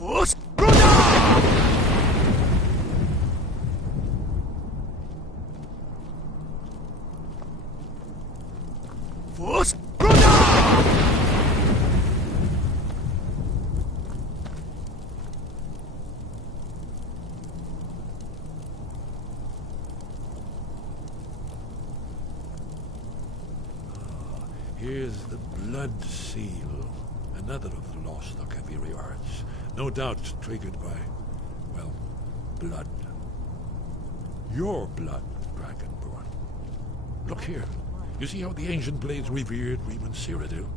Force Brother! Force Brother! Here's the Blood Seal, another of the lost Akaviri arts. No doubt triggered by, well, blood. Your blood, Dragonborn. Look here. You see how the ancient blades revered Riemann Cyrodiil?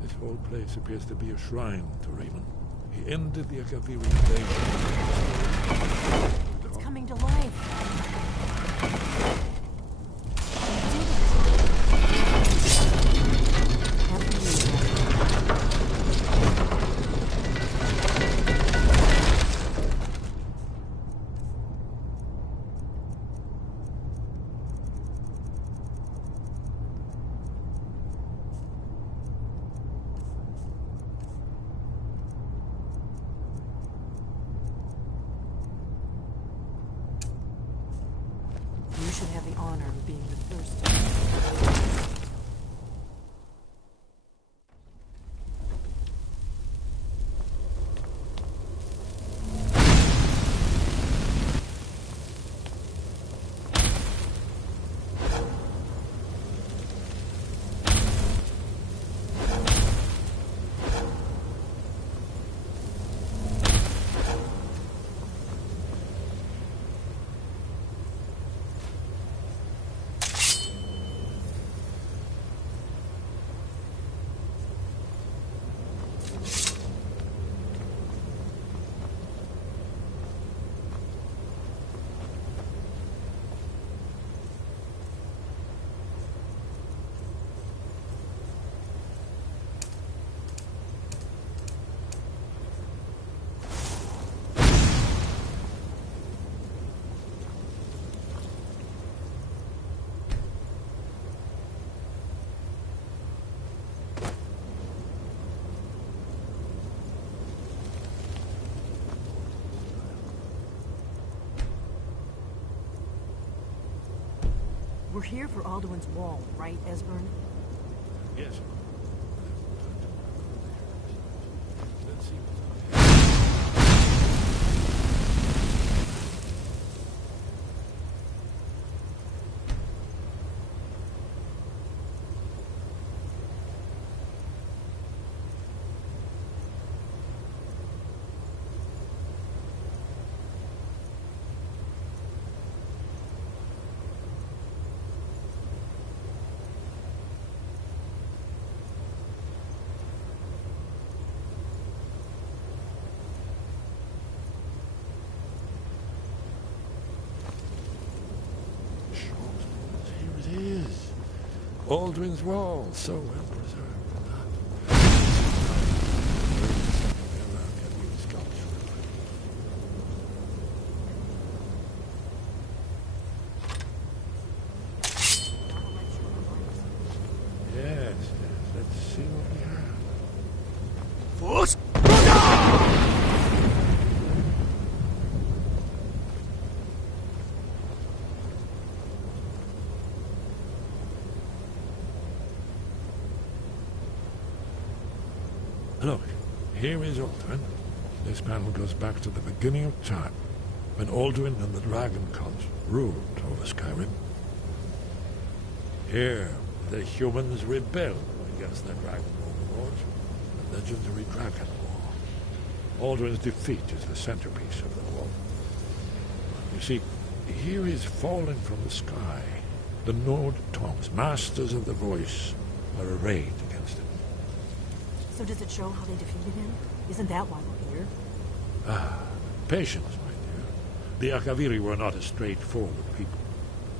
This whole place appears to be a shrine to Riemann. He ended the Akaviri blade. It's coming to life. You should have the honor of being the first. We're here for Alduin's Wall, right, Esbern? Yes. Let's see. Aldrin's Wall, so well preserved. Yes, let's see what we have. Force Brother! Look, here is Aldrin. This panel goes back to the beginning of time, when Alduin and the Dragon Cult ruled over Skyrim. Here, the humans rebelled against their dragon overlords, the legendary Dragon War. Alduin's defeat is the centerpiece of the war. You see, here is falling from the sky. The Nord Tongs, masters of the voice, are arrayed against him. So does it show how they defeated him? Isn't that why we're here? Ah, patience, my dear. The Akaviri were not a straightforward people.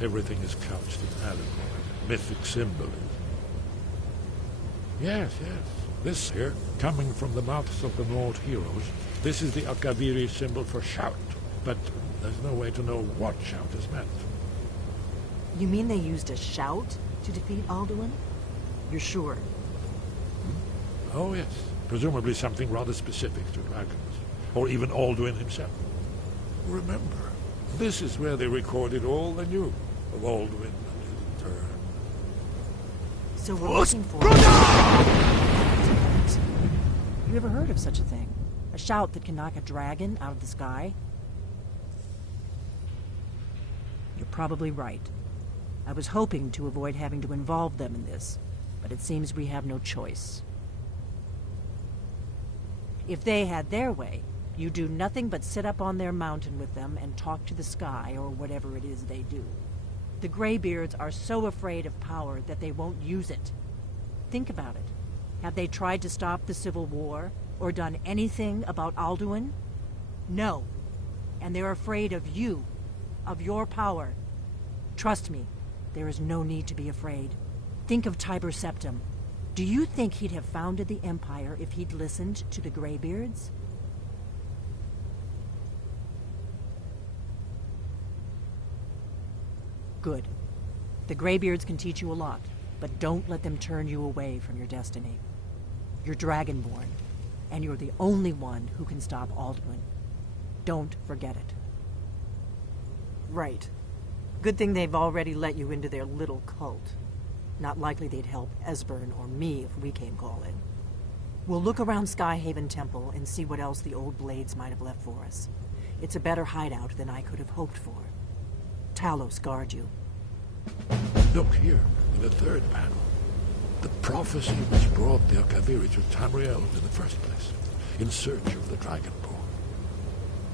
Everything is couched in allegory, mythic symbolism. Yes, yes. This here, coming from the mouths of the Nord heroes, this is the Akaviri symbol for shout. But there's no way to know what shout is meant. You mean they used a shout to defeat Alduin? You're sure? Oh, yes. Presumably something rather specific to dragons. Or even Alduin himself. Remember, this is where they recorded all they knew of Alduin and his turn. So we're looking for... You ever heard of such a thing? A shout that can knock a dragon out of the sky? You're probably right. I was hoping to avoid having to involve them in this, but it seems we have no choice. If they had their way, you do nothing but sit up on their mountain with them and talk to the sky or whatever it is they do. The Greybeards are so afraid of power that they won't use it. Think about it. Have they tried to stop the Civil War or done anything about Alduin? No. And they're afraid of you, of your power. Trust me, there is no need to be afraid. Think of Tiber Septim. Do you think he'd have founded the Empire if he'd listened to the Greybeards? Good. The Greybeards can teach you a lot, but don't let them turn you away from your destiny. You're Dragonborn, and you're the only one who can stop Alduin. Don't forget it. Right. Good thing they've already let you into their little cult. Not likely they'd help Esbern or me if we came calling. We'll look around Skyhaven Temple and see what else the old Blades might have left for us. It's a better hideout than I could have hoped for. Talos guard you. Look here, in the third panel. The prophecy which brought the Akaviri to Tamriel in the first place, in search of the Dragonborn.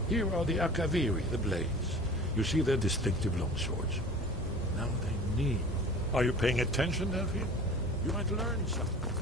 Here are the Akaviri, the Blades. You see their distinctive longswords. Now they need... Are you paying attention, Delphine? You might learn something.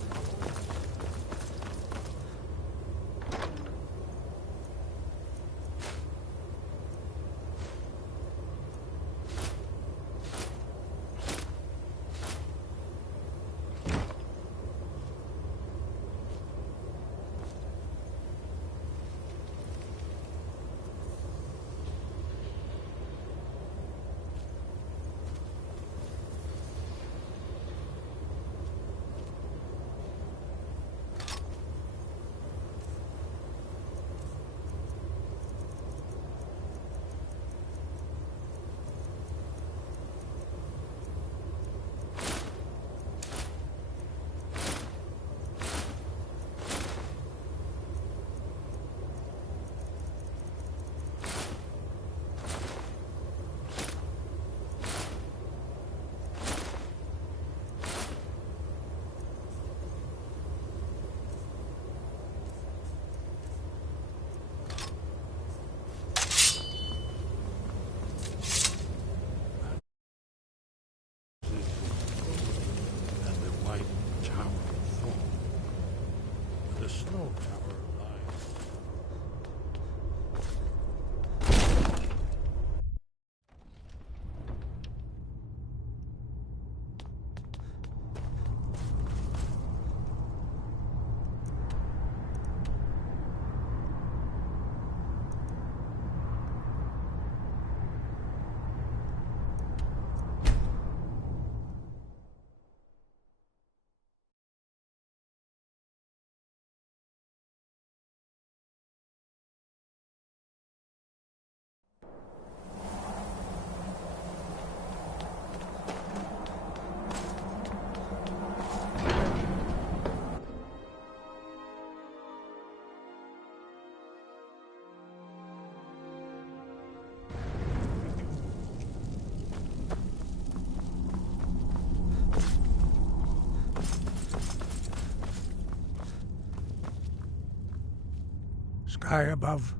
Sky above.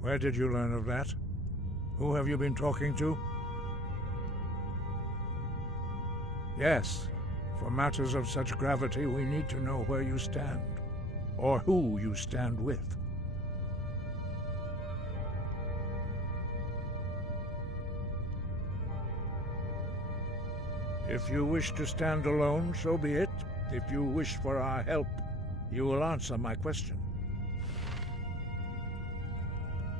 Where did you learn of that? Who have you been talking to? Yes. For matters of such gravity, we need to know where you stand, or who you stand with. If you wish to stand alone, so be it. If you wish for our help, you will answer my question.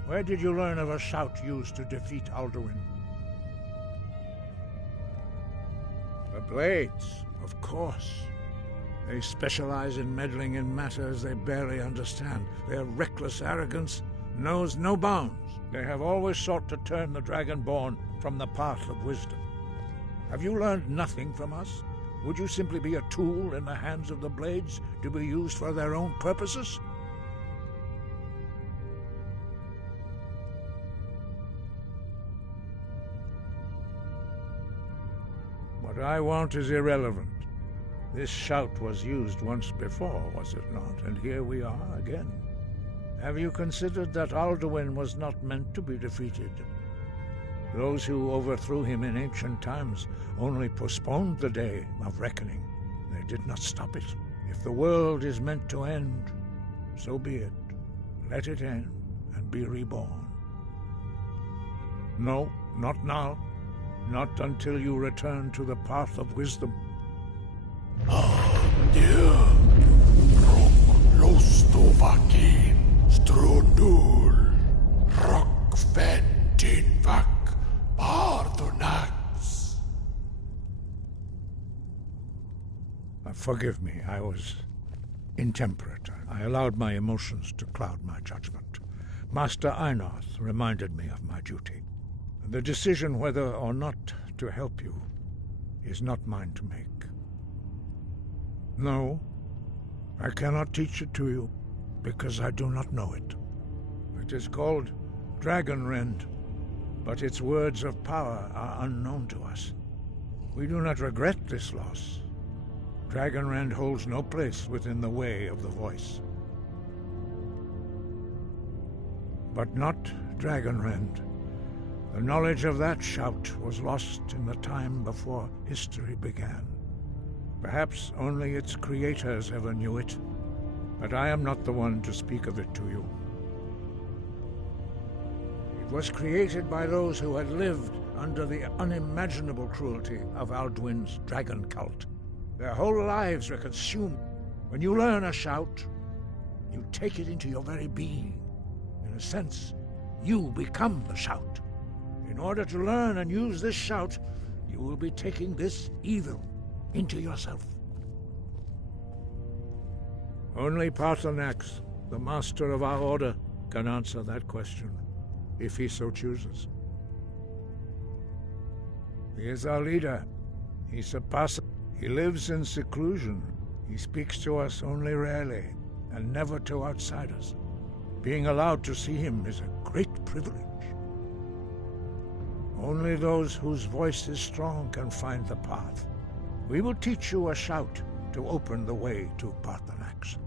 Where did you learn of a shout used to defeat Alduin? The Blades, of course. They specialize in meddling in matters they barely understand. Their reckless arrogance knows no bounds. They have always sought to turn the Dragonborn from the path of wisdom. Have you learned nothing from us? Would you simply be a tool in the hands of the Blades to be used for their own purposes? What I want is irrelevant. This shout was used once before, was it not? And here we are again. Have you considered that Alduin was not meant to be defeated? Those who overthrew him in ancient times only postponed the day of reckoning. They did not stop it. If the world is meant to end, so be it. Let it end and be reborn. No, not now. Not until you return to the path of wisdom. Dear, Lostovaki, Strundul, Rockfettinvak, Pardonax. Forgive me, I was intemperate. I allowed my emotions to cloud my judgment. Master Einarth reminded me of my duty. The decision whether or not to help you is not mine to make. No, I cannot teach it to you, because I do not know it. It is called Dragonrend, but its words of power are unknown to us. We do not regret this loss. Dragonrend holds no place within the way of the voice. But not Dragonrend. The knowledge of that shout was lost in the time before history began. Perhaps only its creators ever knew it, but I am not the one to speak of it to you. It was created by those who had lived under the unimaginable cruelty of Alduin's dragon cult. Their whole lives were consumed. When you learn a shout, you take it into your very being. In a sense, you become the shout. In order to learn and use this shout, you will be taking this evil into yourself. Only Parthenax, the master of our order, can answer that question, if he so chooses. He is our leader. He surpasses. He lives in seclusion. He speaks to us only rarely, and never to outsiders. Being allowed to see him is a great privilege. Only those whose voice is strong can find the path. We will teach you a shout to open the way to Parthenax.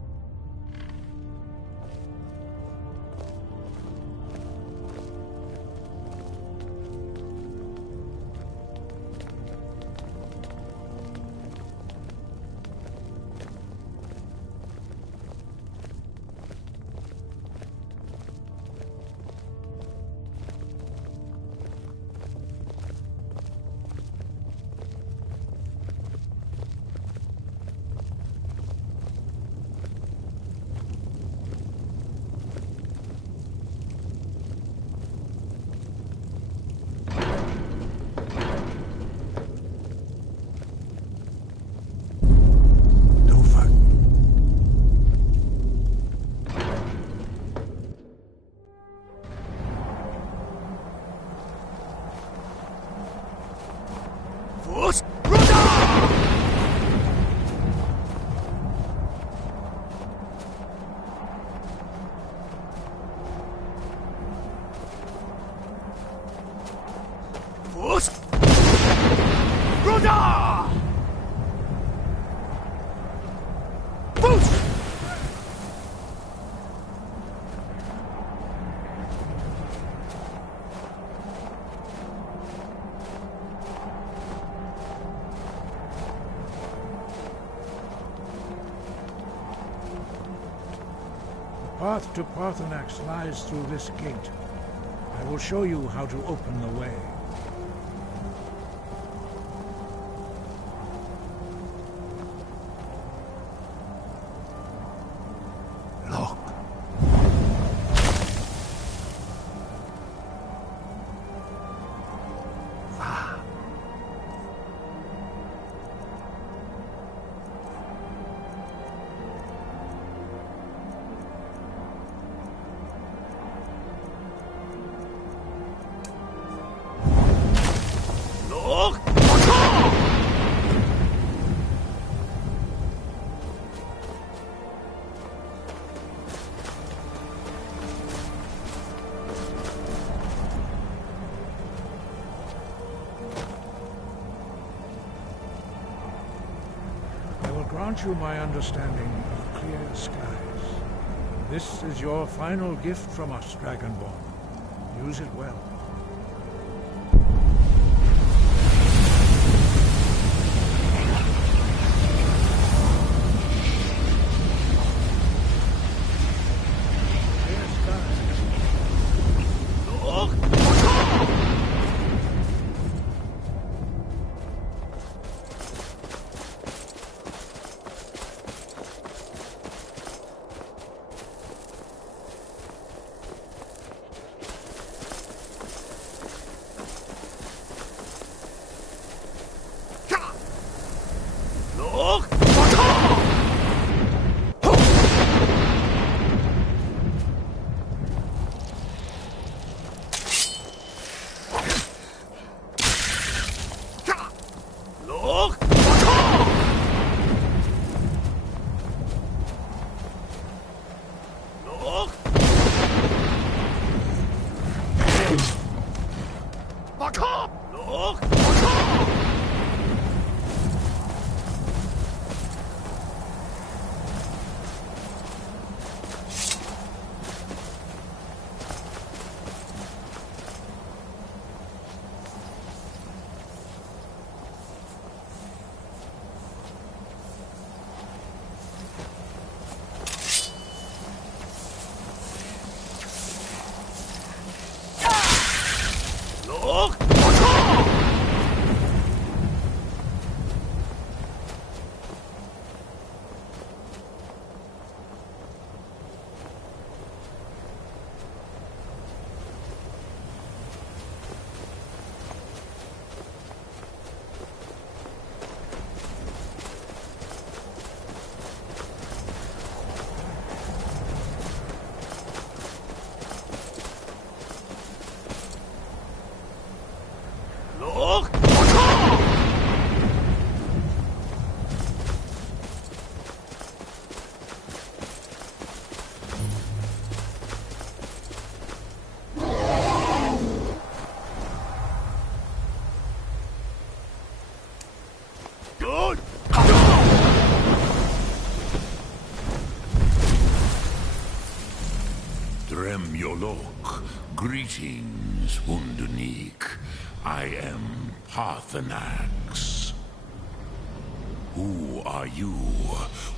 The path to Parthenax lies through this gate. I will show you how to open the way. Look. grant you my understanding of clear skies. This is your final gift from us, Dragonborn. Use it well. Greetings, Wunderneek. I am Parthenax. Who are you?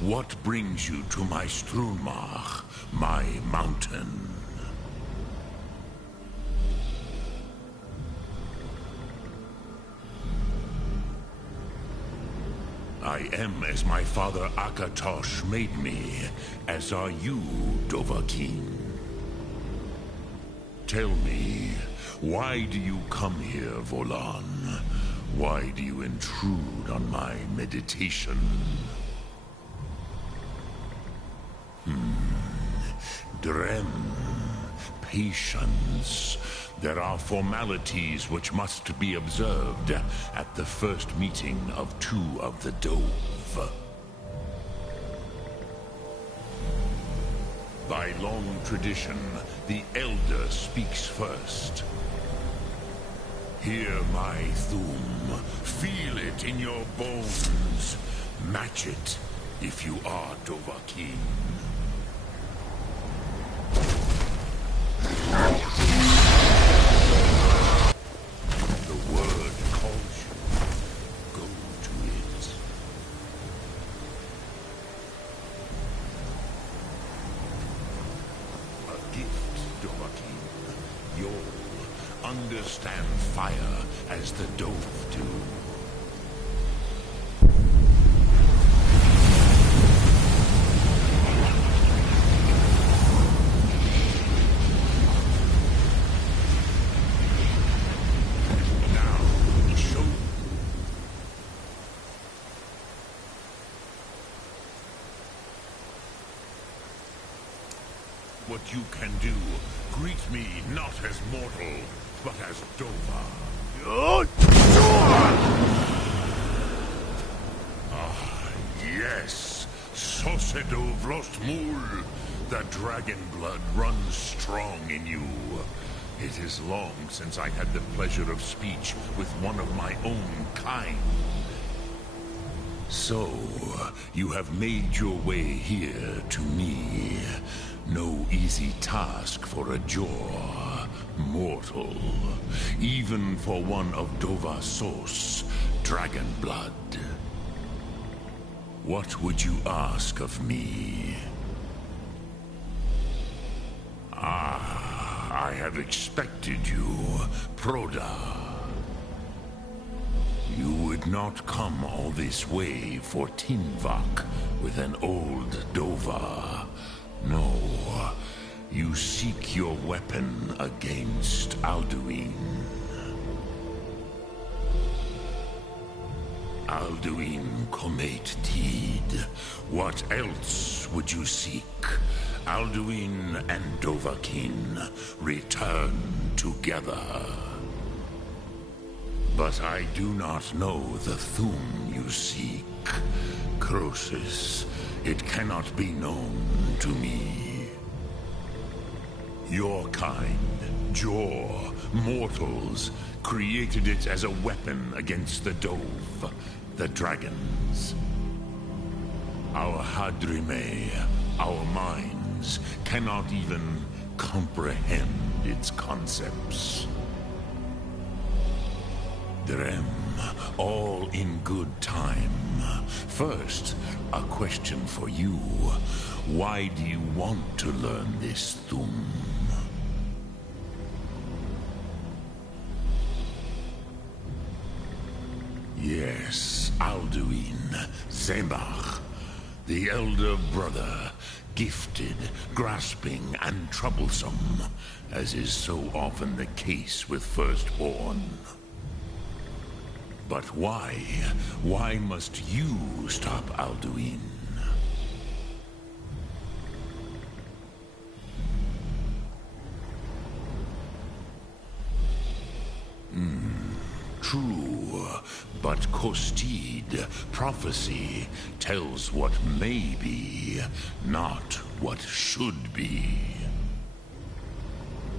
What brings you to my Strunmach, my mountain? I am as my father Akatosh made me, as are you, Dovahkiin. Tell me, why do you come here, Volan? Why do you intrude on my meditation? Drem. Patience. There are formalities which must be observed at the first meeting of two of the Dove. By long tradition, the Elder speaks first. Hear my Thum. Feel it in your bones. Match it if you are Dovahkiin. The word calls you. Go to it. A gift, Dovahkiin. You'll understand fire as the Dove do. What you can do, greet me not as mortal, but as Dova. Ah, yes, Sosedo Vlostmul. The dragon blood runs strong in you. It is long since I had the pleasure of speech with one of my own kind. So, you have made your way here to me. No easy task for a Jor, mortal. Even for one of Dovasos, dragon blood. What would you ask of me? I have expected you, Proda. You would not come all this way for Tinvak with an old Dova. No, you seek your weapon against Alduin. Alduin Comate Tid. What else would you seek? Alduin and Dovahkiin return together. But I do not know the Thum you seek. Croesus, it cannot be known to me. Your kind, Jor, mortals, created it as a weapon against the Dove, the dragons. Our Hadrime, our minds, cannot even comprehend its concepts. Drem, all in good time. First, a question for you. Why do you want to learn this Thum? Yes, Alduin, Zemach, the elder brother, gifted, grasping, and troublesome, as is so often the case with Firstborn. But why? Why must you stop Alduin? True, but Kostid, prophecy, tells what may be, not what should be.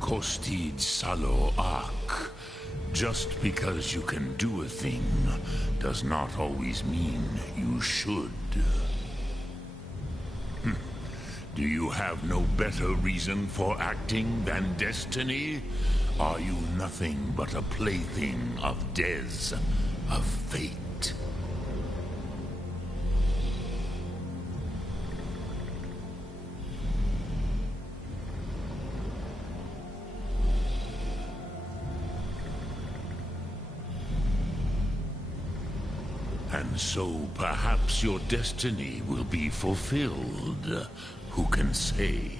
Kostid Salo Ak. Just because you can do a thing does not always mean you should. Do you have no better reason for acting than destiny? Are you nothing but a plaything of Dez, of fate? And so perhaps your destiny will be fulfilled. Who can say?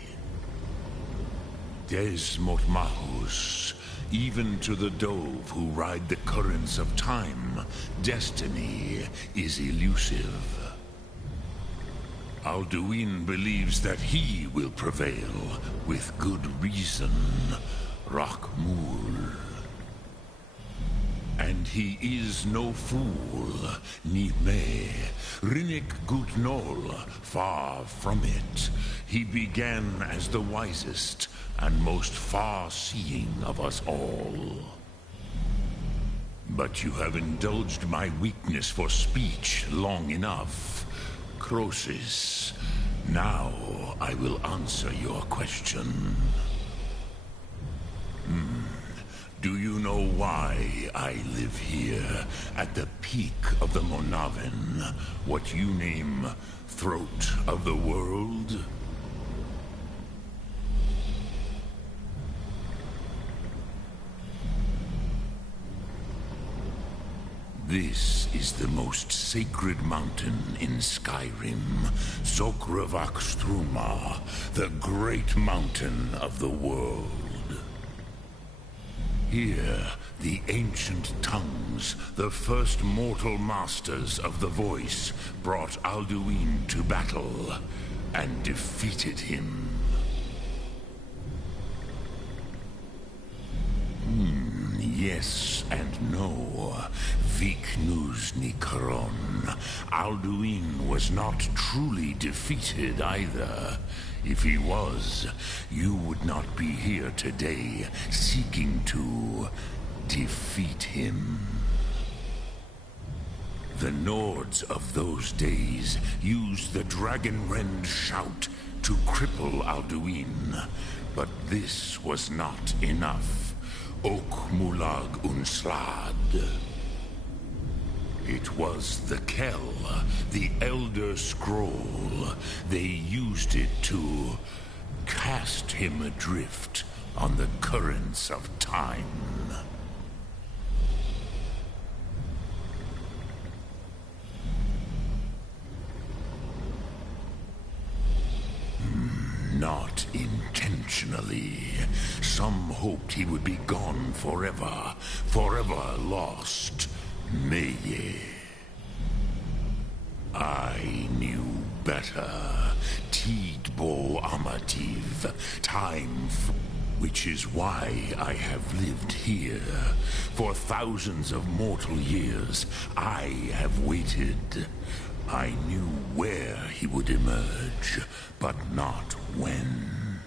Des Motmahus, even to the Dove who ride the currents of time, destiny is elusive. Alduin believes that he will prevail, with good reason. Rakmul. And he is no fool, Nime, Rinnik Gutnol, far from it. He began as the wisest and most far-seeing of us all. But you have indulged my weakness for speech long enough. Croesus, now I will answer your question. Do you know why I live here, at the peak of the Monavin, what you name Throat of the World? This is the most sacred mountain in Skyrim, Zokravak Struma, the great mountain of the world. Here, the ancient tongues, the first mortal masters of the voice, brought Alduin to battle and defeated him. Yes and no. Viknus Nikaron. Alduin was not truly defeated either. If he was, you would not be here today seeking to defeat him. The Nords of those days used the Dragonrend shout to cripple Alduin. But this was not enough. Ok Mulag Unslad. It was the Kell, the Elder Scroll. They used it to cast him adrift on the currents of time. Not intentionally. Some hoped he would be gone forever, forever lost. Meye. I knew better. Tidbo Amativ. Which is why I have lived here. For thousands of mortal years, I have waited. I knew where he would emerge, but not when.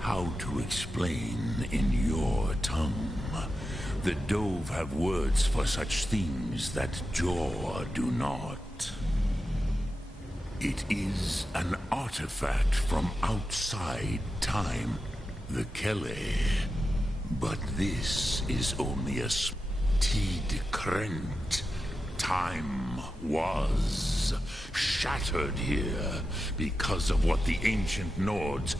How to explain in your tongue? The Dove have words for such things that Jor do not. It is an artifact from outside time, the Kele. But this is only a Tid Krent. Time was shattered here because of what the ancient Nords...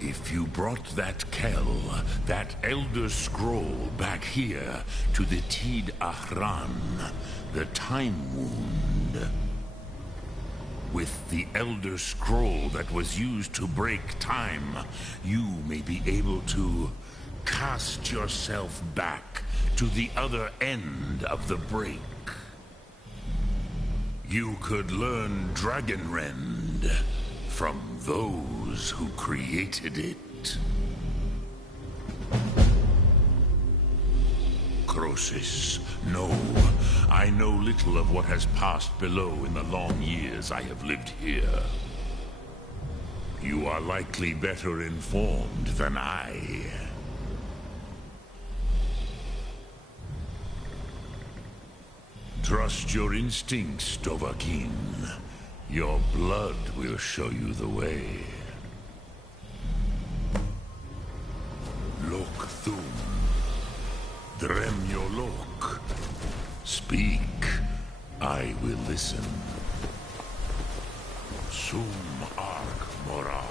If you brought that Kell, that Elder Scroll back here to the Tid Ahran, the Time Wound... With the Elder Scroll that was used to break time, you may be able to cast yourself back to the other end of the break. You could learn Dragonrend from those who created it. Crosis, no. I know little of what has passed below in the long years I have lived here. You are likely better informed than I. Trust your instincts, Dovahkiin. Your blood will show you the way. Lok Thum. Drem Yolok. Speak. I will listen. Sum Ark Mora.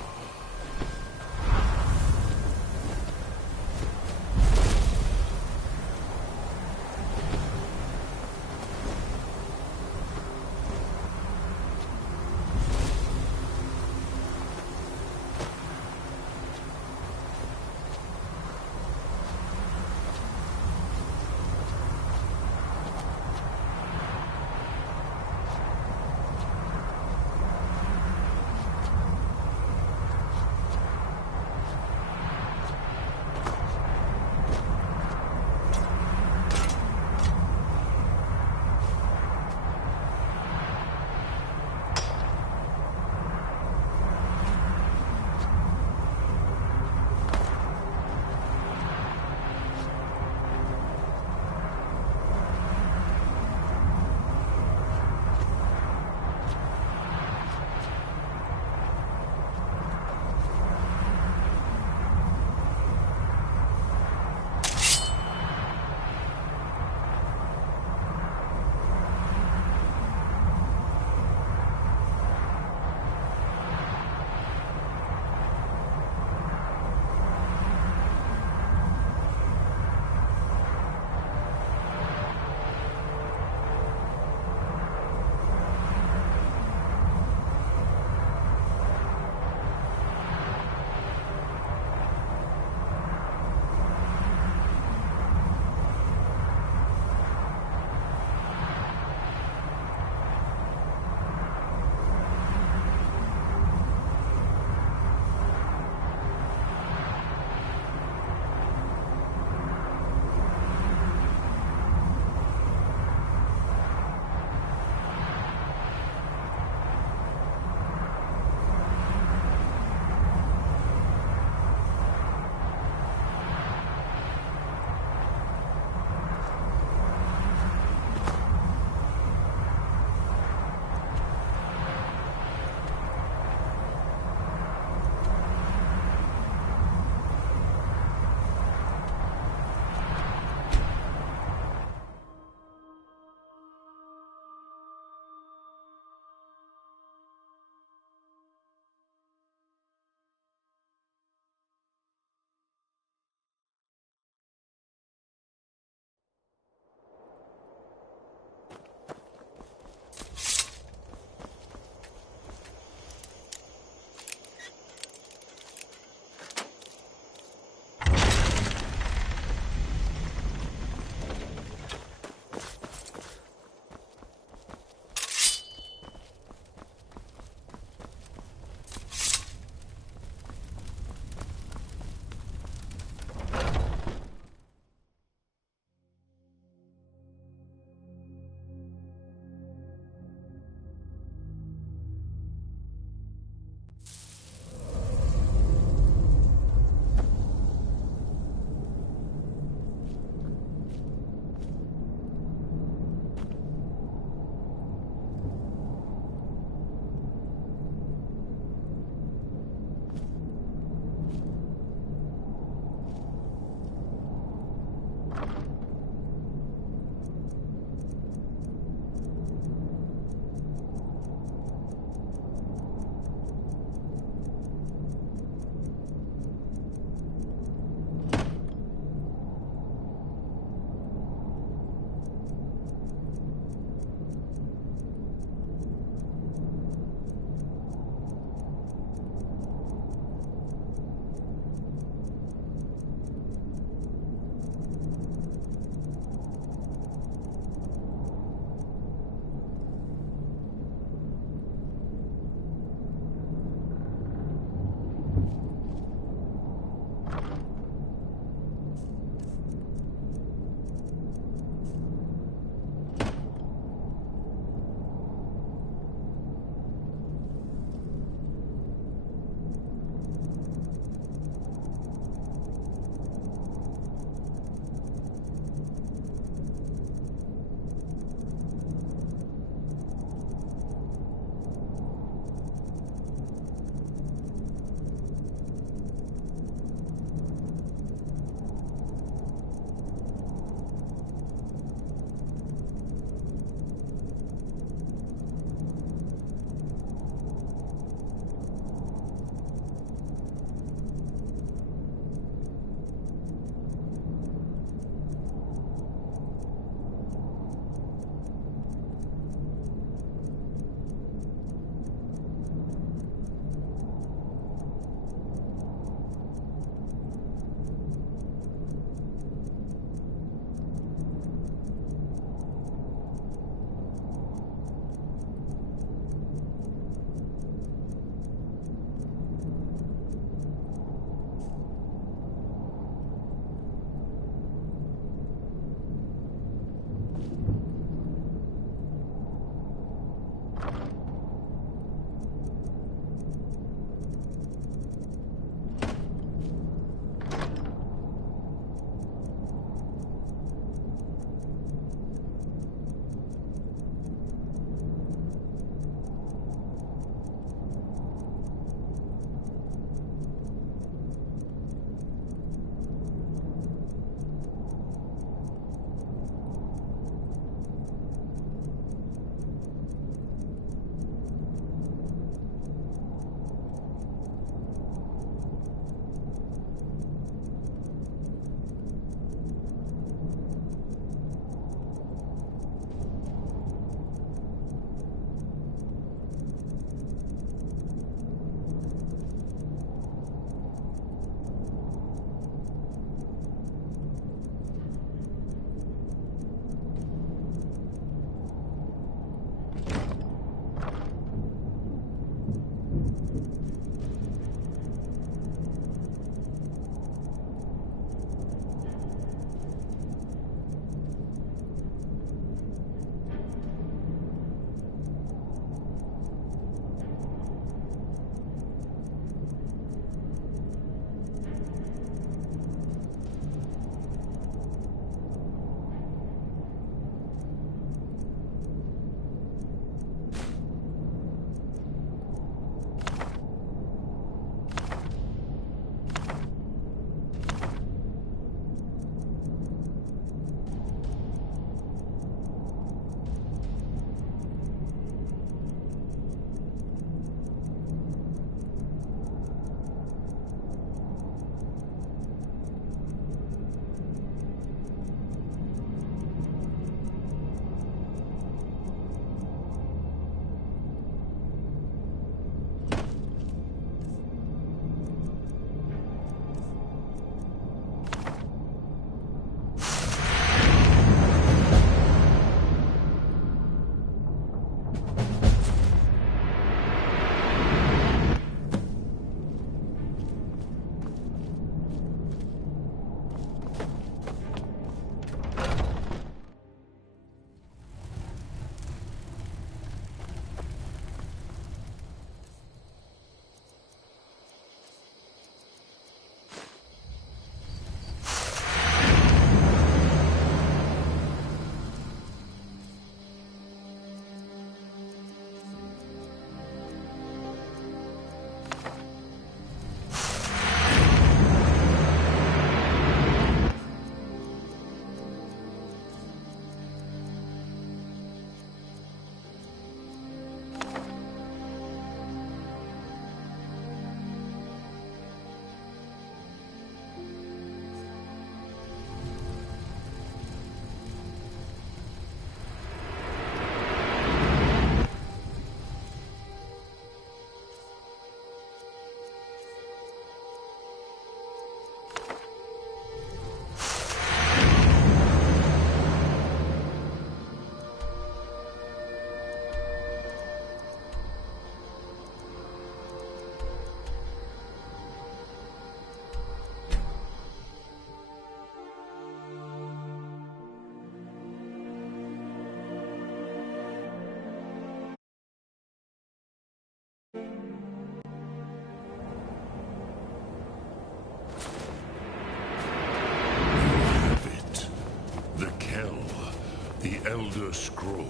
The Elder Scroll.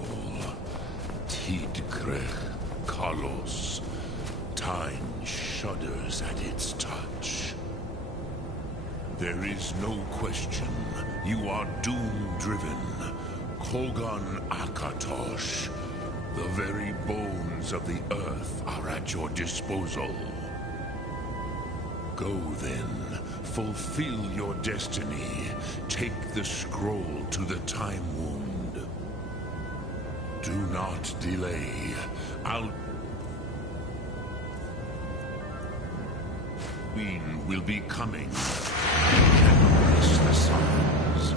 Tidkrech Kalos. Time shudders at its touch. There is no question. You are doom-driven. Kogan Akatosh. The very bones of the earth are at your disposal. Go then. Fulfill your destiny. Take the scroll to the Time Wound. Do not delay. Queen will be coming. You cannot miss the signs.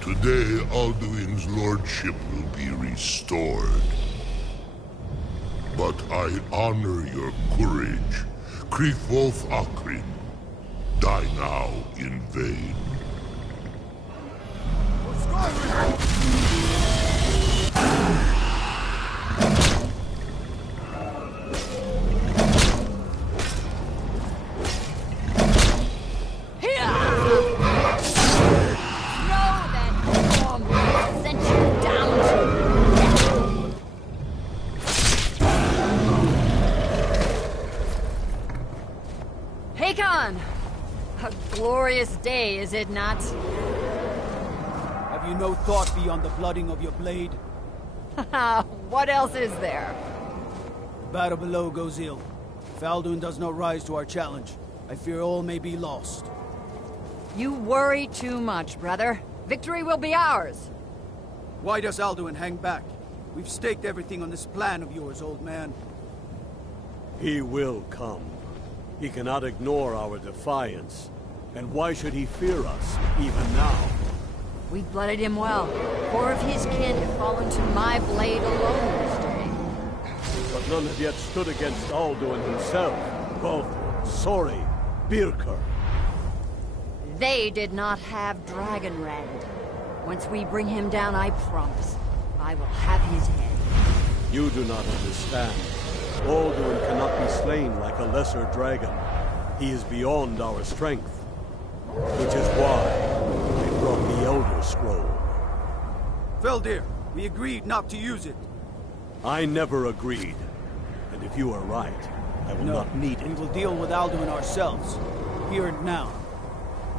Today, Alduin's lordship will be restored. But I honor your courage. Krithwolf Akrin. Die now in vain. Glorious day, is it not? Have you no thought beyond the blooding of your blade? What else is there? The battle below goes ill. If Alduin does not rise to our challenge, I fear all may be lost. You worry too much, brother. Victory will be ours. Why does Alduin hang back? We've staked everything on this plan of yours, old man. He will come. He cannot ignore our defiance. And why should he fear us, even now? We blooded him well. 4 of his kin have fallen to my blade alone this day. But none have yet stood against Alduin himself. Both Sori, Birker. They did not have Dragonrend. Once we bring him down, I promise, I will have his head. You do not understand. Alduin cannot be slain like a lesser dragon. He is beyond our strength. Which is why I brought the Elder Scroll. Feldir, we agreed not to use it. I never agreed. And if you are right, I will not need it. We will deal with Alduin ourselves. Here and now.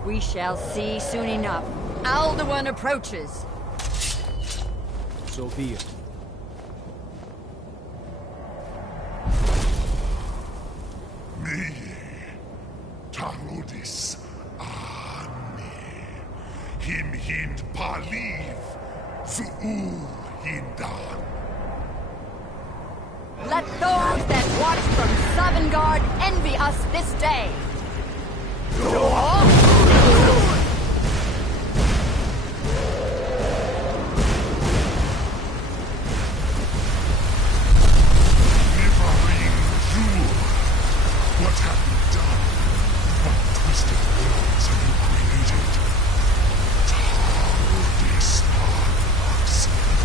We shall see soon enough. Alduin approaches. So be it. Me, Tarudis, Him hind paliv, Zu'ur hindan. Let those that watch from Sovngarde envy us this day. Nivarin Zur, what have you done? What twisted worlds have you created? Tarudis unlocks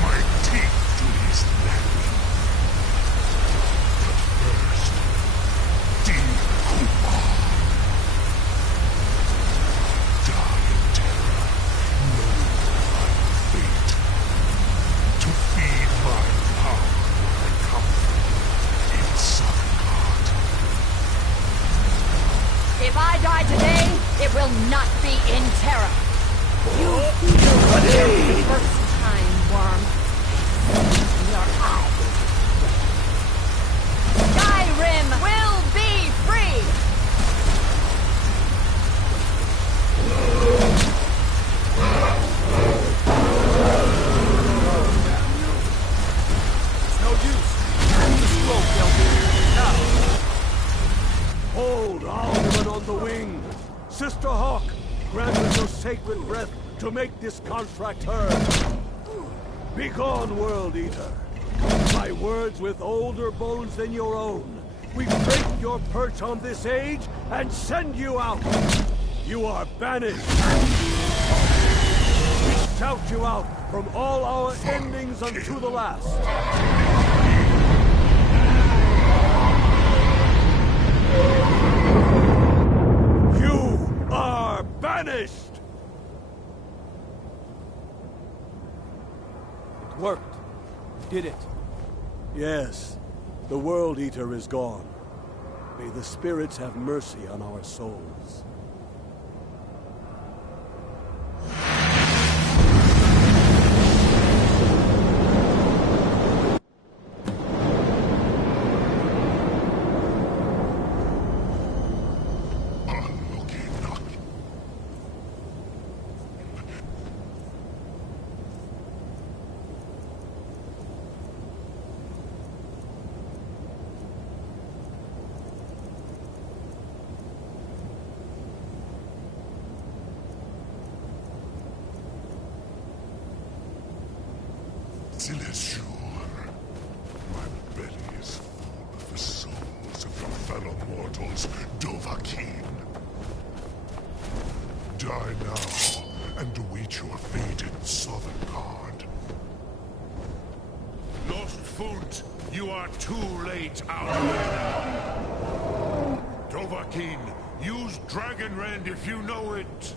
my teeth to his level. But first, deal If I die today, it will not be in terror. You feel what the first time, worm. In your eyes. Skyrim will be free! It's no use. The stroke, they'll be now. Hold Alderman on the wing! Sister Hawk, grant us your sacred breath to make this contract heard. Begone, World Eater. My words with older bones than your own. We break your perch on this age and send you out. You are banished. We shout you out from all our endings unto the last. You are banished! It worked. You did it. Yes, the World Eater is gone. May the spirits have mercy on our souls. Silesure, my belly is full of the souls of your fellow mortals, Dovahkiin. Die now, and await your fate in Sovngarde. Lost Foot, you are too late out there. Dovahkiin, use Dragonrend if you know it.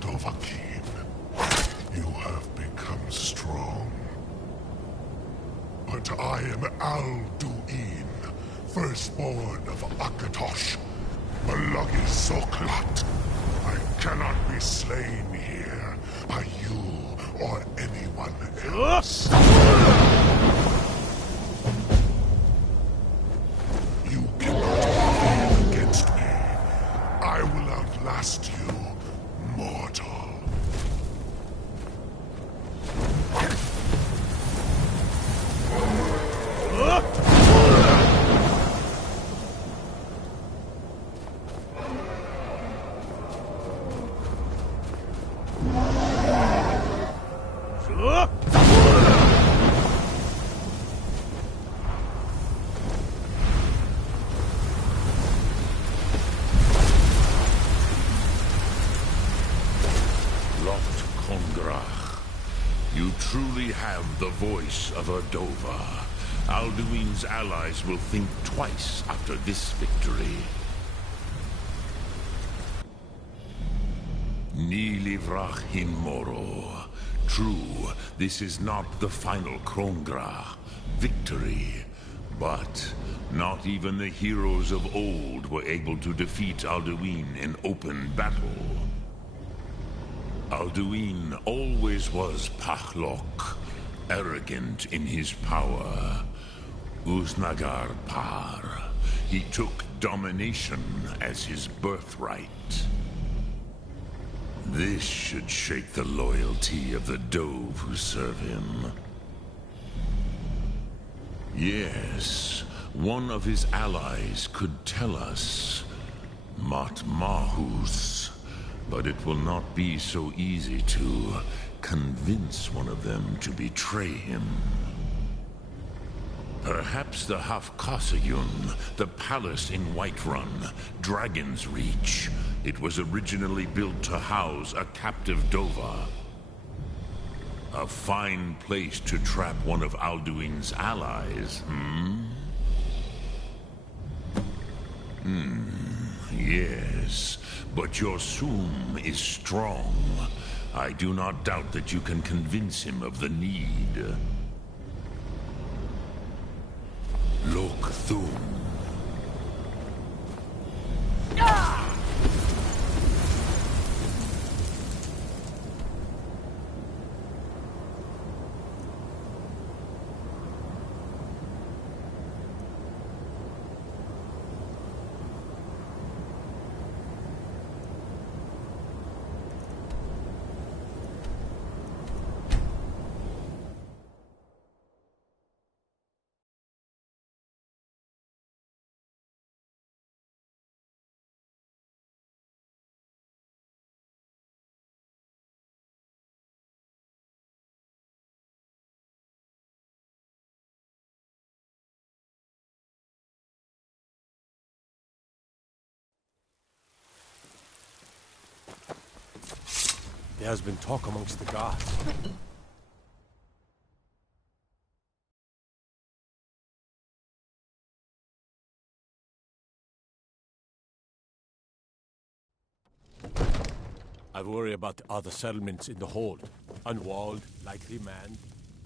Dovahkiin, you have become strong. But I am Alduin, firstborn of Akatosh, Malagi Zoklat. I cannot be slain here by you or anyone else. You cannot prevail against me. I will outlast you, mortal. You truly have the voice of a Dova. Alduin's allies will think twice after this victory. Ni livrach hin moro. True, this is not the final Krongrach victory. But not even the heroes of old were able to defeat Alduin in open battle. Alduin always was Pachlok, arrogant in his power. Uznagar Par. He took domination as his birthright. This should shake the loyalty of the Dove who serve him. Yes, one of his allies could tell us. Matmahus. But it will not be so easy to convince one of them to betray him. Perhaps the Hafkasayun, the palace in Whiterun, Dragon's Reach. It was originally built to house a captive Dova. A fine place to trap one of Alduin's allies, Yes, but your Sum is strong. I do not doubt that you can convince him of the need. Look, Thum. There has been talk amongst the gods. I worry about the other settlements in the hold. Unwalled, lightly manned,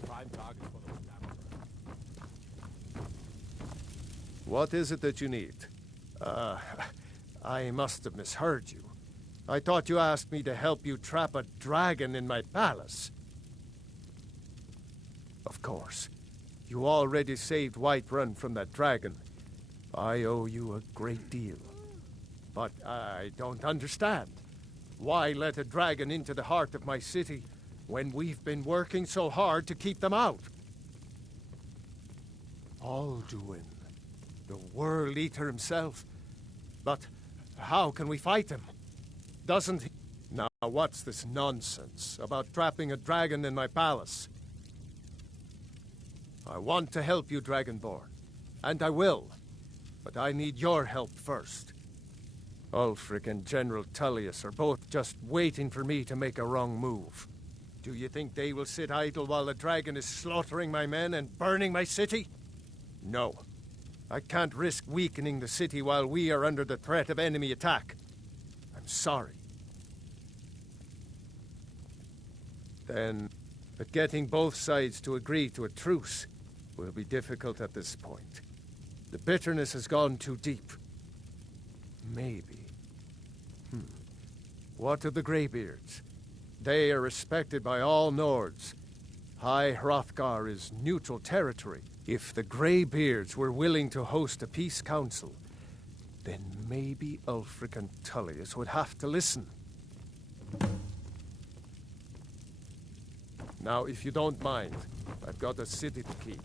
prime target for those damage. What is it that you need? I must have misheard you. I thought you asked me to help you trap a dragon in my palace. Of course. You already saved Whiterun from that dragon. I owe you a great deal. But I don't understand. Why let a dragon into the heart of my city when we've been working so hard to keep them out? Alduin, the World Eater himself. But how can we fight him? Doesn't he? Now, what's this nonsense about trapping a dragon in my palace? I want to help you, Dragonborn. And I will. But I need your help first. Ulfric and General Tullius are both just waiting for me to make a wrong move. Do you think they will sit idle while the dragon is slaughtering my men and burning my city? No. I can't risk weakening the city while we are under the threat of enemy attack. I'm sorry. Then, but getting both sides to agree to a truce will be difficult at this point. The bitterness has gone too deep. Maybe. What of the Greybeards? They are respected by all Nords. High Hrothgar is neutral territory. If the Greybeards were willing to host a peace council, then maybe Ulfric and Tullius would have to listen. Now, if you don't mind, I've got a city to keep.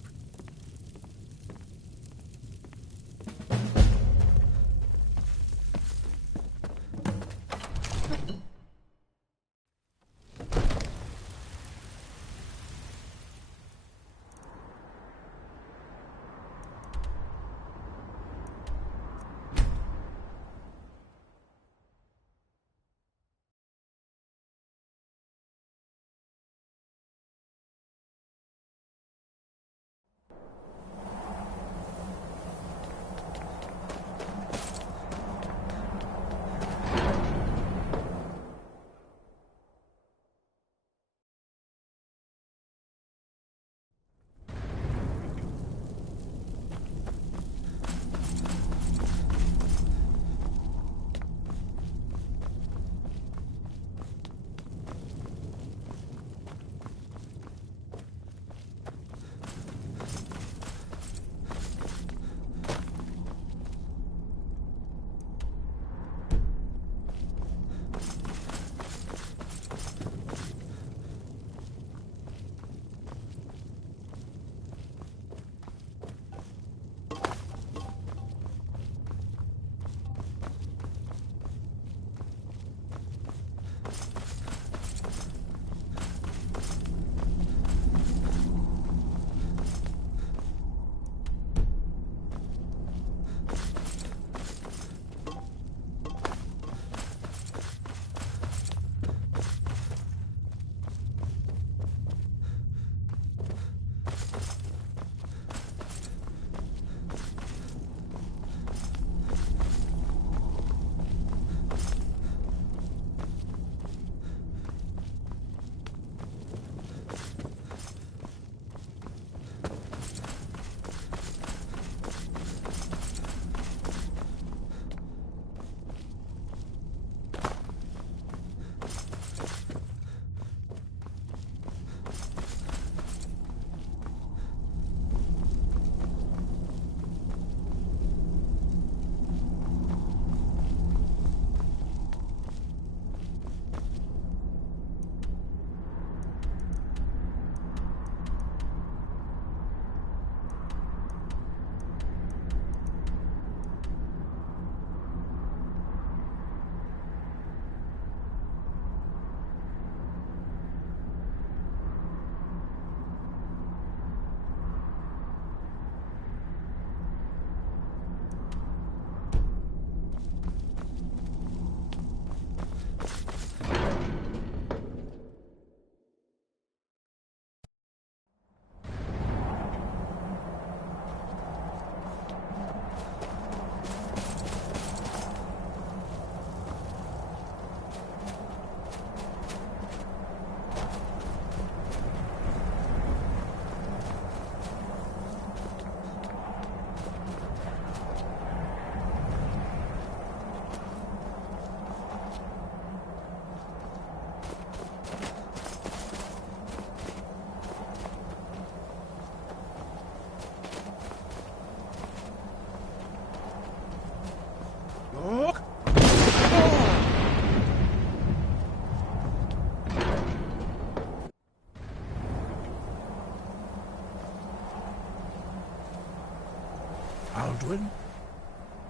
Alduin?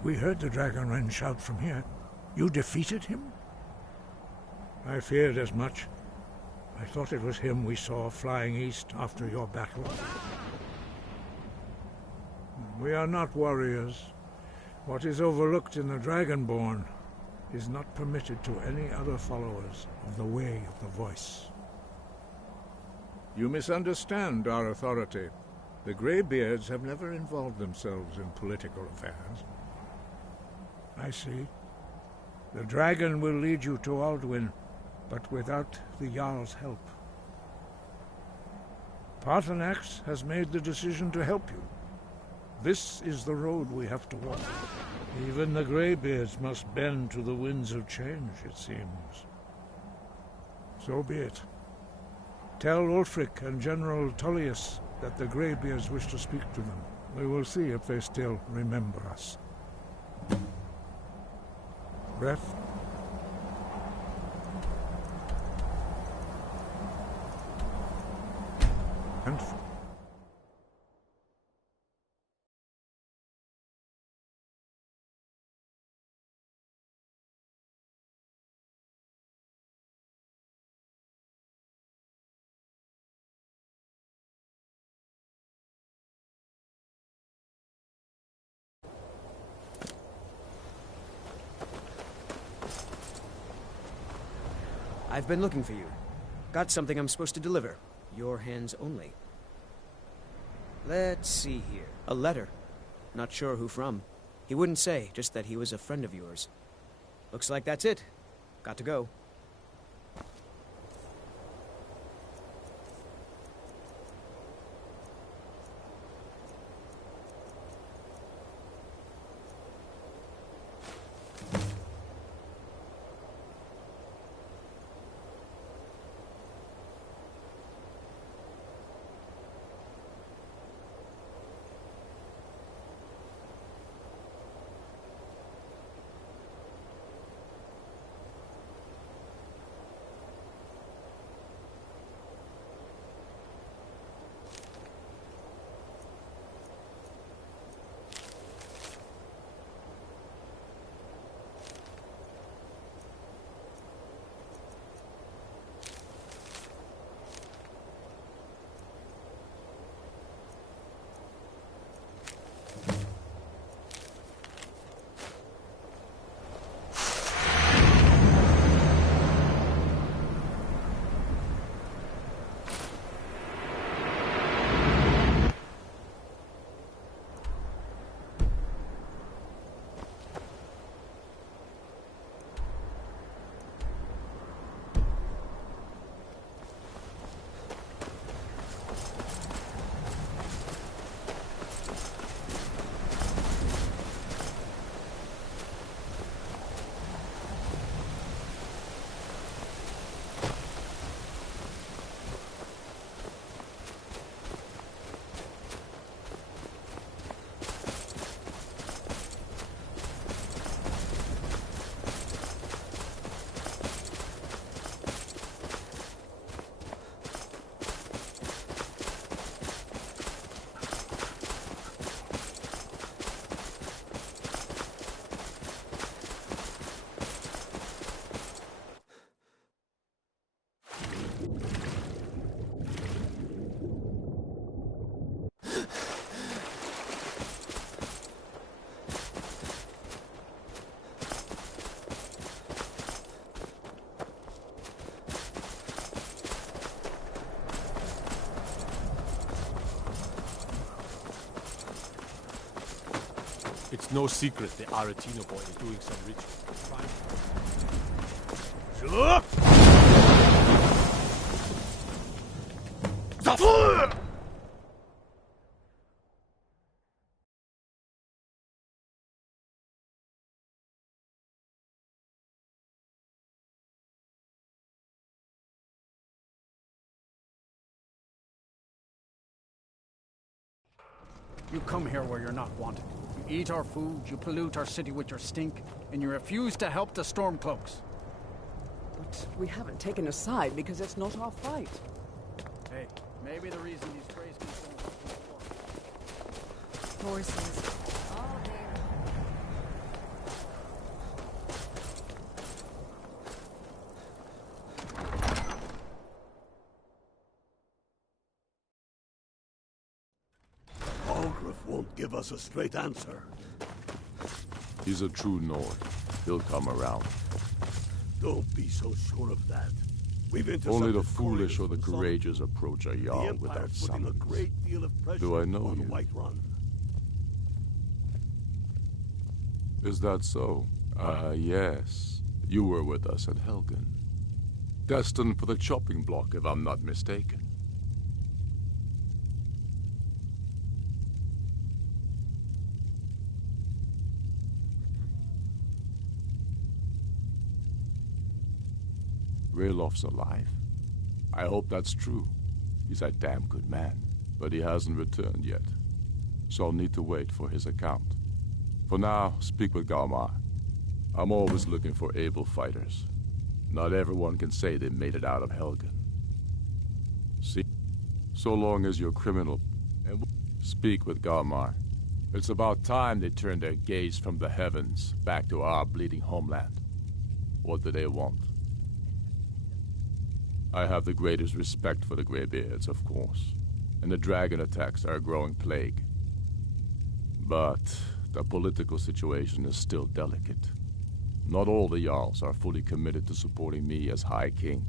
We heard the Dragonren shout from here. You defeated him? I feared as much. I thought it was him we saw flying east after your battle. We are not warriors. What is overlooked in the Dragonborn is not permitted to any other followers of the Way of the Voice. You misunderstand our authority. The Greybeards have never involved themselves in political affairs. I see. The dragon will lead you to Alduin, but without the Jarl's help. Paarthurnax has made the decision to help you. This is the road we have to walk. Even the Greybeards must bend to the winds of change, it seems. So be it. Tell Ulfric and General Tullius that the Greybeards wish to speak to them. We will see if they still remember us. Breath. And I've been looking for you. Got something I'm supposed to deliver. Your hands only. Let's see here. A letter. Not sure who from. He wouldn't say, just that he was a friend of yours. Looks like that's it. Got to go. It's no secret the Aretino boy is doing some ritual. You come here where you're not wanted. You eat our food, you pollute our city with your stink, and you refuse to help the Stormcloaks. But we haven't taken a side because it's not our fight. Hey, maybe the reason these Greys can Horses. All give us a straight answer. He's a true Nord. He'll come around. Don't be so sure of that. We've Only the foolish or the courageous approach a Jarl without putting a summons. great deal of pressure Do I know on you? Whiterun. Is that so? Yes. You were with us at Helgen. Destined for the chopping block, if I'm not mistaken. Raylof's alive. I hope that's true. He's a damn good man, but he hasn't returned yet. So I'll need to wait for his account. For now, speak with Galmar. I'm always looking for able fighters. Not everyone can say they made it out of Helgen. See, so long as you're criminal, and speak with Galmar. It's about time they turned their gaze from the heavens back to our bleeding homeland. What do they want? I have the greatest respect for the Greybeards, of course, and the dragon attacks are a growing plague. But the political situation is still delicate. Not all the Jarls are fully committed to supporting me as High King.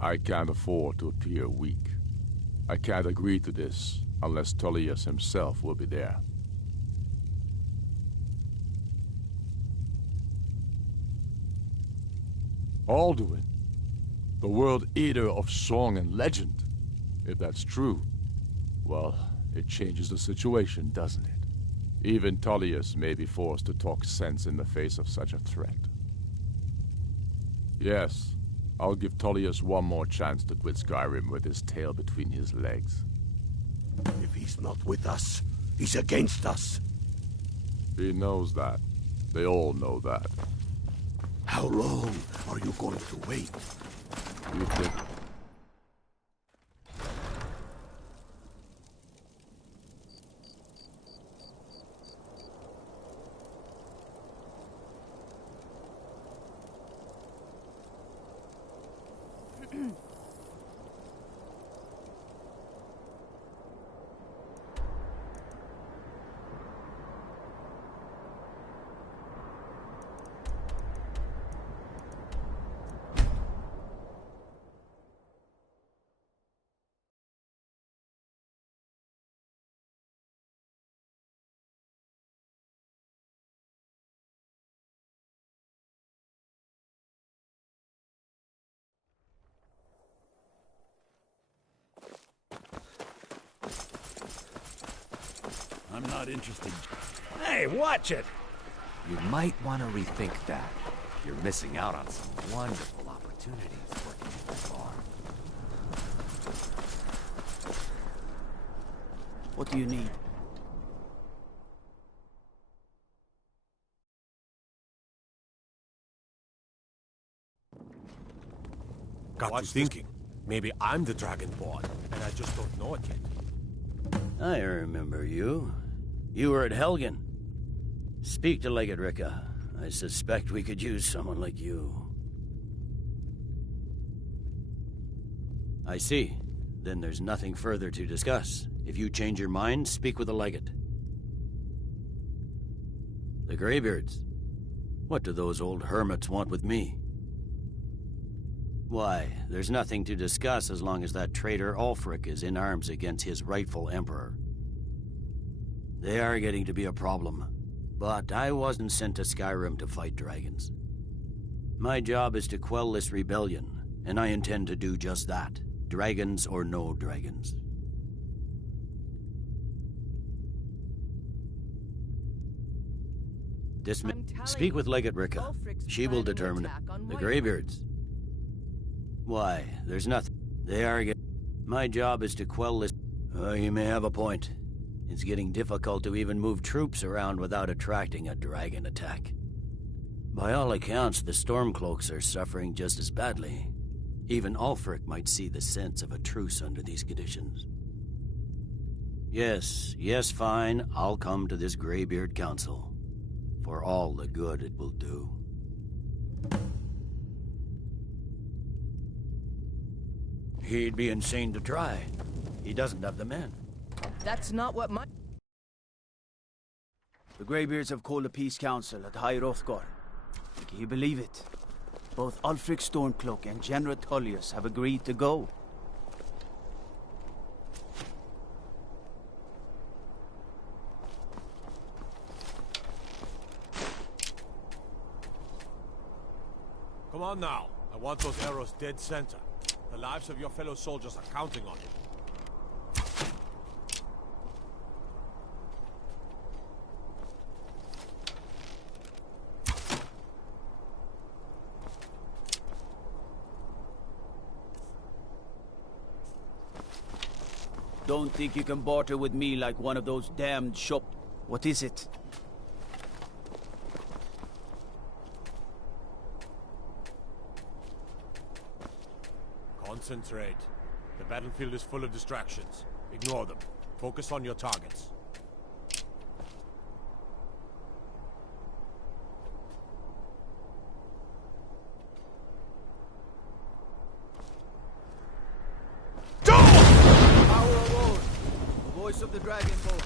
I can't afford to appear weak. I can't agree to this unless Tullius himself will be there. Alduin, the world eater of song and legend. If that's true, well, it changes the situation, doesn't it? Even Tullius may be forced to talk sense in the face of such a threat. Yes, I'll give Tullius one more chance to quit Skyrim with his tail between his legs. If he's not with us, he's against us. He knows that. They all know that. How long are you going to wait? You think... I'm not interested. Hey, watch it! You might want to rethink that. You're missing out on some wonderful opportunities working at the farm. What do you need? Got you thinking. Maybe I'm the Dragonborn, and I just don't know it yet. I remember you. You were at Helgen. Speak to Legate Ricka. I suspect we could use someone like you. I see. Then there's nothing further to discuss. If you change your mind, speak with the Legate. The Greybeards. What do those old hermits want with me? Why, there's nothing to discuss as long as that traitor Ulfric is in arms against his rightful emperor. They are getting to be a problem, but I wasn't sent to Skyrim to fight dragons. My job is to quell this rebellion, and I intend to do just that, dragons or no dragons. Speak with Legate Ricka. She will determine it. The Greybeards. Why, there's nothing. They are My job is to quell this. You may have a point. It's getting difficult to even move troops around without attracting a dragon attack. By all accounts, the Stormcloaks are suffering just as badly. Even Ulfric might see the sense of a truce under these conditions. Yes, fine. I'll come to this Greybeard Council. For all the good it will do. He'd be insane to try. He doesn't have the men. That's not what my... The Greybeards have called a peace council at High Hrothgar. Can you believe it? Both Ulfric Stormcloak and General Tullius have agreed to go. Come on now. I want those arrows dead center. The lives of your fellow soldiers are counting on it. Don't think you can barter with me like one of those damned shop... What is it? Concentrate. The battlefield is full of distractions. Ignore them. Focus on your targets. Power of old. The voice of the Dragonborn.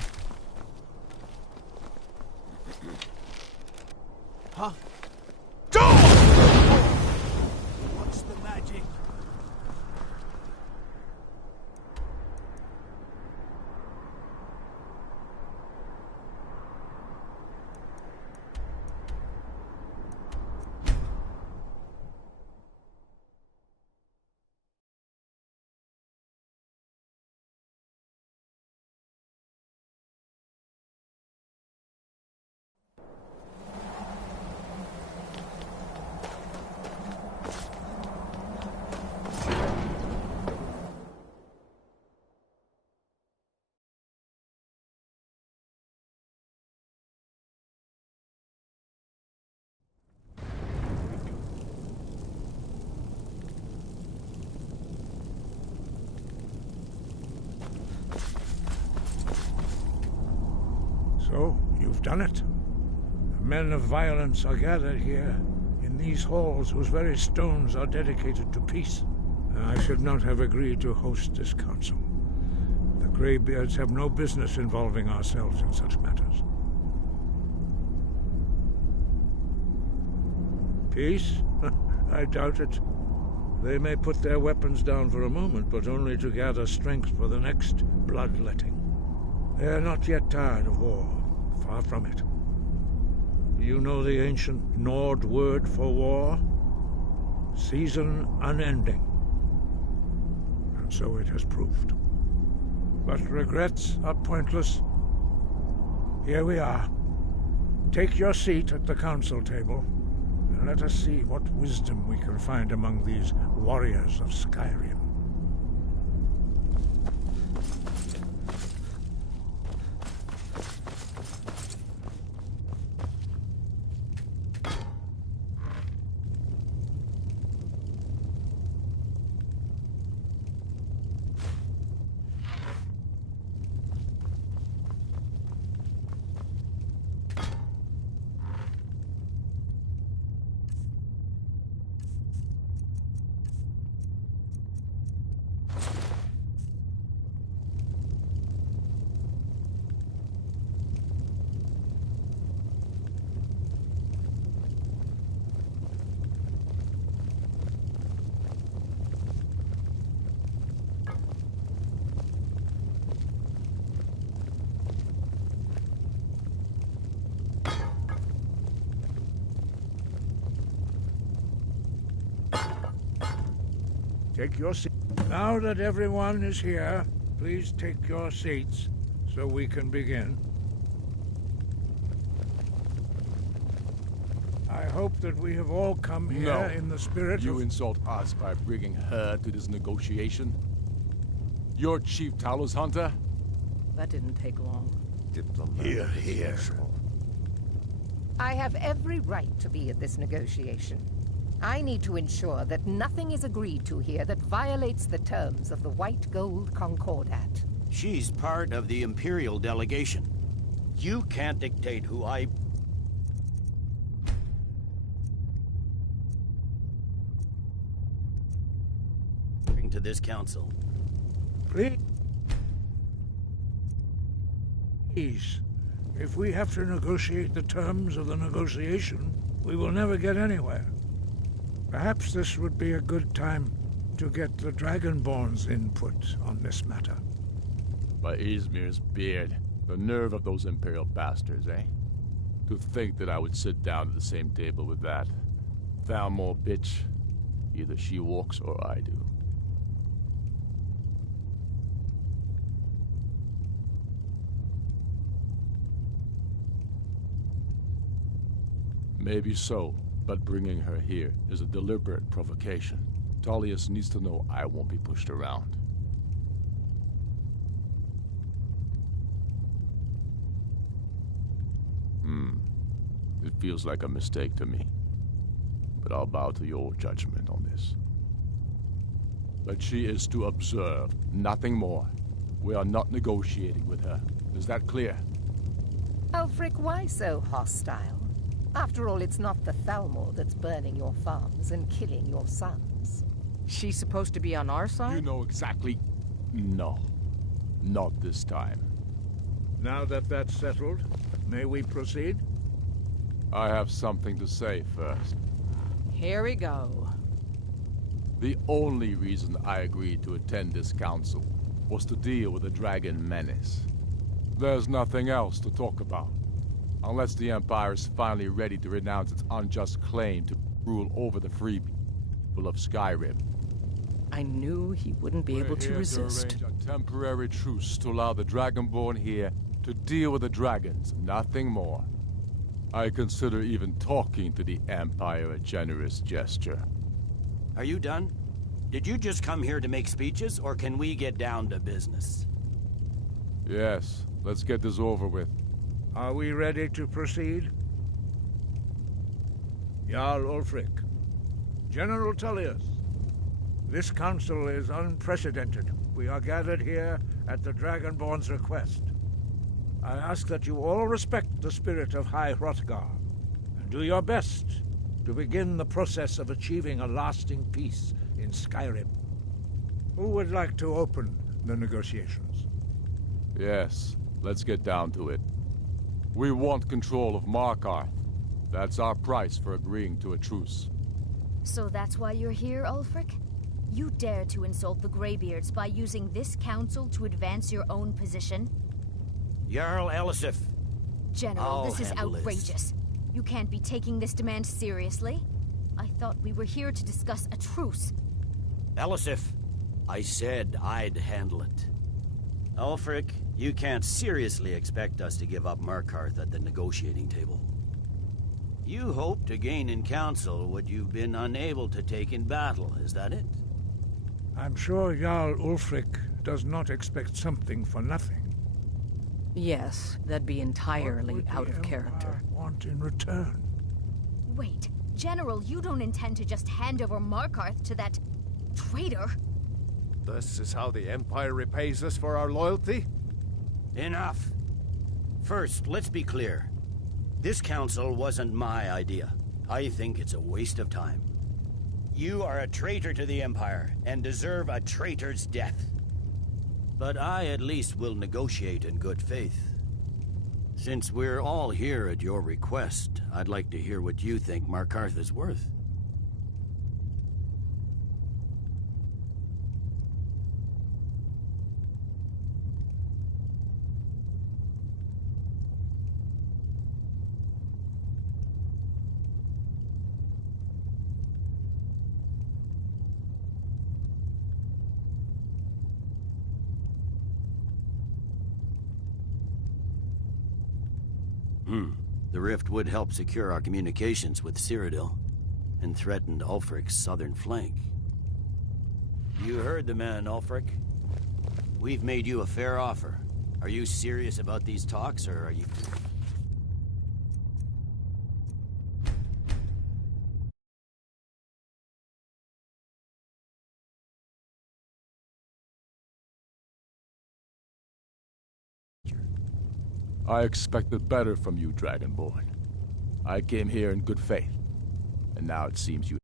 Huh? What's the magic? So, you've done it. The men of violence are gathered here, in these halls whose very stones are dedicated to peace. I should not have agreed to host this council. The Greybeards have no business involving ourselves in such matters. Peace? I doubt it. They may put their weapons down for a moment, but only to gather strength for the next bloodletting. They are not yet tired of war. Far from it. Do you know the ancient Nord word for war? Season unending. And so it has proved. But regrets are pointless. Here we are. Take your seat at the council table, and let us see what wisdom we can find among these warriors of Skyrim. Take your seat. Now that everyone is here, please take your seats so we can begin. I hope that we have all come here in the spirit You of... insult us by bringing her to this negotiation? You're Chief Talos Hunter? That didn't take long. Here, here. I have every right to be at this negotiation. I need to ensure that nothing is agreed to here that violates the terms of the White Gold Concordat. She's part of the Imperial delegation. You can't dictate who I... bring to this council. Please. If we have to negotiate the terms of the negotiation, we will never get anywhere. Perhaps this would be a good time to get the Dragonborn's input on this matter. By Izmir's beard, the nerve of those Imperial bastards, eh? To think that I would sit down at the same table with that Thalmor bitch. Either she walks or I do. Maybe so, but bringing her here is a deliberate provocation. Tullius needs to know I won't be pushed around. It feels like a mistake to me. But I'll bow to your judgment on this. But she is to observe, nothing more. We are not negotiating with her. Is that clear? Ulfric, why so hostile? After all, it's not the Thalmor that's burning your farms and killing your sons. She's supposed to be on our side? You know exactly... No. Not this time. Now that that's settled, may we proceed? I have something to say first. Here we go. The only reason I agreed to attend this council was to deal with the dragon menace. There's nothing else to talk about. Unless the Empire is finally ready to renounce its unjust claim to rule over the free people of Skyrim. I knew he wouldn't be able to resist. To arrange a temporary truce to allow the Dragonborn here to deal with the dragons, nothing more. I consider even talking to the Empire a generous gesture. Are you done? Did you just come here to make speeches, or can we get down to business? Yes, let's get this over with. Are we ready to proceed? Jarl Ulfric, General Tullius, this council is unprecedented. We are gathered here at the Dragonborn's request. I ask that you all respect the spirit of High Hrothgar, and do your best to begin the process of achieving a lasting peace in Skyrim. Who would like to open the negotiations? Yes, let's get down to it. We want control of Markarth. That's our price for agreeing to a truce. So that's why you're here, Ulfric? You dare to insult the Greybeards by using this council to advance your own position? Jarl Elisif. General, this is outrageous. You can't be taking this demand seriously. I thought we were here to discuss a truce. Elisif, I said I'd handle it. Ulfric, you can't seriously expect us to give up Markarth at the negotiating table. You hope to gain in council what you've been unable to take in battle, is that it? I'm sure Jarl Ulfric does not expect something for nothing. Yes, that'd be entirely out of character. Want in return? Wait, General, you don't intend to just hand over Markarth to that traitor? This is how the Empire repays us for our loyalty? Enough. First, let's be clear. This council wasn't my idea. I think it's a waste of time. You are a traitor to the Empire, and deserve a traitor's death. But I at least will negotiate in good faith. Since we're all here at your request, I'd like to hear what you think Markarth is worth. The rift would help secure our communications with Cyrodiil, and threatened Ulfric's southern flank. You heard the man, Ulfric. We've made you a fair offer. Are you serious about these talks, or are you... I expected better from you, Dragonborn. I came here in good faith, and now it seems you